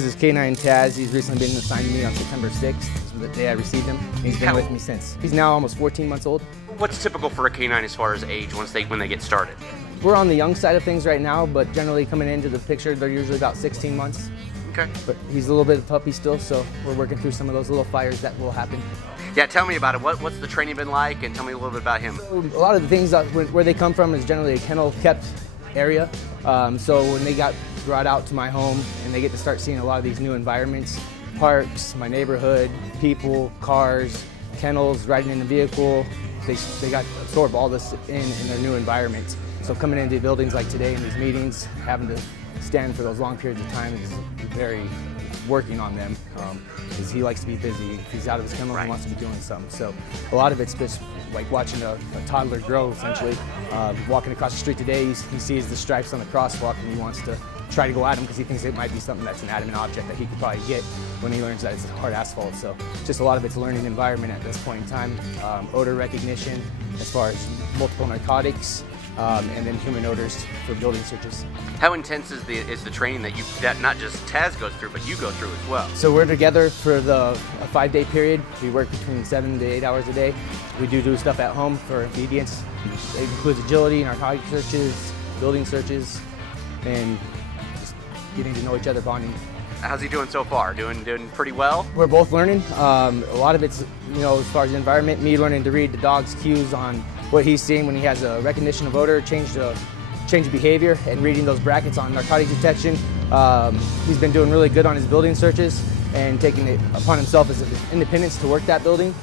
This is K9 Taz. He's recently been assigned to me on September 6th. This was the day I received him. He's been with me since. He's now almost 14 months old. What's typical for a K9 as far as age when they get started? We're on the young side of things right now, but generally coming into the picture, they're usually about 16 months. Okay. But he's a little bit of a puppy still, so we're working through some of those little fires that will happen. Yeah, tell me about it. What's the training been like, and tell me a little bit about him. A lot of the things where they come from is generally a kennel-kept area. So when they got brought out to my home and they get to start seeing a lot of these new environments, parks, my neighborhood, people, cars, kennels, riding in the vehicle, they got to absorb all this in their new environment. So coming into buildings like today in these meetings, having to stand for those long periods of time is very working on them, because he likes to be busy. If he's out of his kennel, he wants to be doing something. So a lot of it's just like watching a toddler grow, essentially. Walking across the street today, he sees the stripes on the crosswalk and he wants to try to go at them because he thinks it might be something that's an adamant object that he could probably get when he learns that it's hard asphalt. So just a lot of it's learning environment at this point in time. Odor recognition as far as multiple narcotics, and then human odors for building searches. How intense is the training that not just Taz goes through, but you go through as well? So we're together for a 5-day period. We work between 7 to 8 hours a day. We do stuff at home for obedience. It includes agility, narcotic searches, building searches, and just getting to know each other, bonding. How's he doing so far? Doing pretty well? We're both learning. A lot of it's, as far as the environment, me learning to read the dog's cues on what he's seeing when he has a recognition of odor, change of behavior, and reading those brackets on narcotic detection. He's been doing really good on his building searches and taking it upon himself as independence to work that building.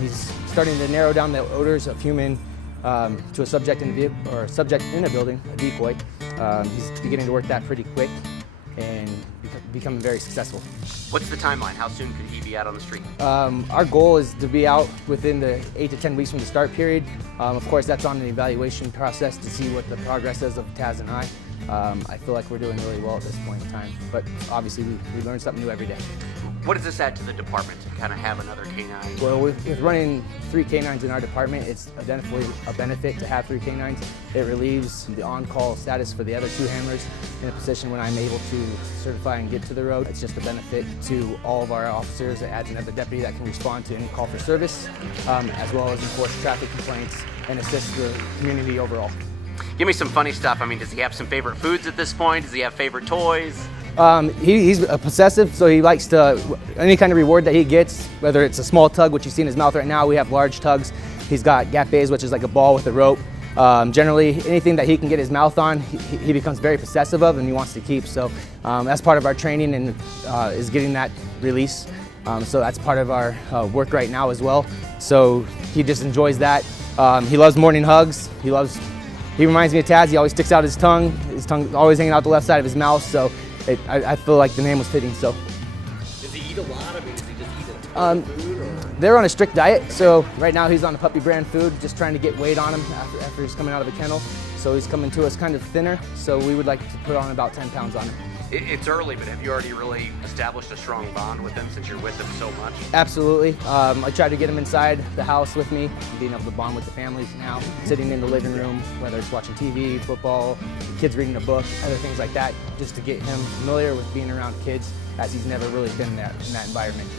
He's starting to narrow down the odors of human to a subject in a vehicle, or a subject in a building, a decoy. He's beginning to work that pretty quick and becoming very successful. What's the timeline? How soon could he be out on the street? Our goal is to be out within the 8 to 10 weeks from the start period. Of course, that's on the evaluation process to see what the progress is of Taz and I. I feel like we're doing really well at this point in time, but obviously we learn something new every day. What does this add to the department to kind of have another K9? Well, with running 3 K9s in our department, it's definitely a benefit to have 3 K9s. It relieves the on-call status for the other 2 handlers in a position when I'm able to certify and get to the road. It's just a benefit to all of our officers. It adds another deputy that can respond to any call for service, as well as enforce traffic complaints and assist the community overall. Give me some funny stuff. I mean, does he have some favorite foods at this point? Does he have favorite toys? He's a possessive, so he likes any kind of reward that he gets, whether it's a small tug, which you see in his mouth right now. We have large tugs. He's got gappes, which is like a ball with a rope. Generally, anything that he can get his mouth on, he becomes very possessive of and he wants to keep. So that's part of our training and is getting that release. So that's part of our work right now as well. So he just enjoys that. He loves morning hugs. He reminds me of Taz. He always sticks out his tongue. His tongue always hanging out the left side of his mouth. So I feel like the name was fitting. So. Does he eat a lot? I mean, does he just eat a ton of food? Or? They're on a strict diet. So right now he's on a puppy brand food, just trying to get weight on him after he's coming out of a kennel. So he's coming to us kind of thinner. So we would like to put on about 10 pounds on him. It's early, but have you already really established a strong bond with him since you're with him so much? Absolutely. I try to get him inside the house with me, being able to bond with the families now, sitting in the living room, whether it's watching TV, football, kids reading a book, other things like that, just to get him familiar with being around kids, as he's never really been in that environment.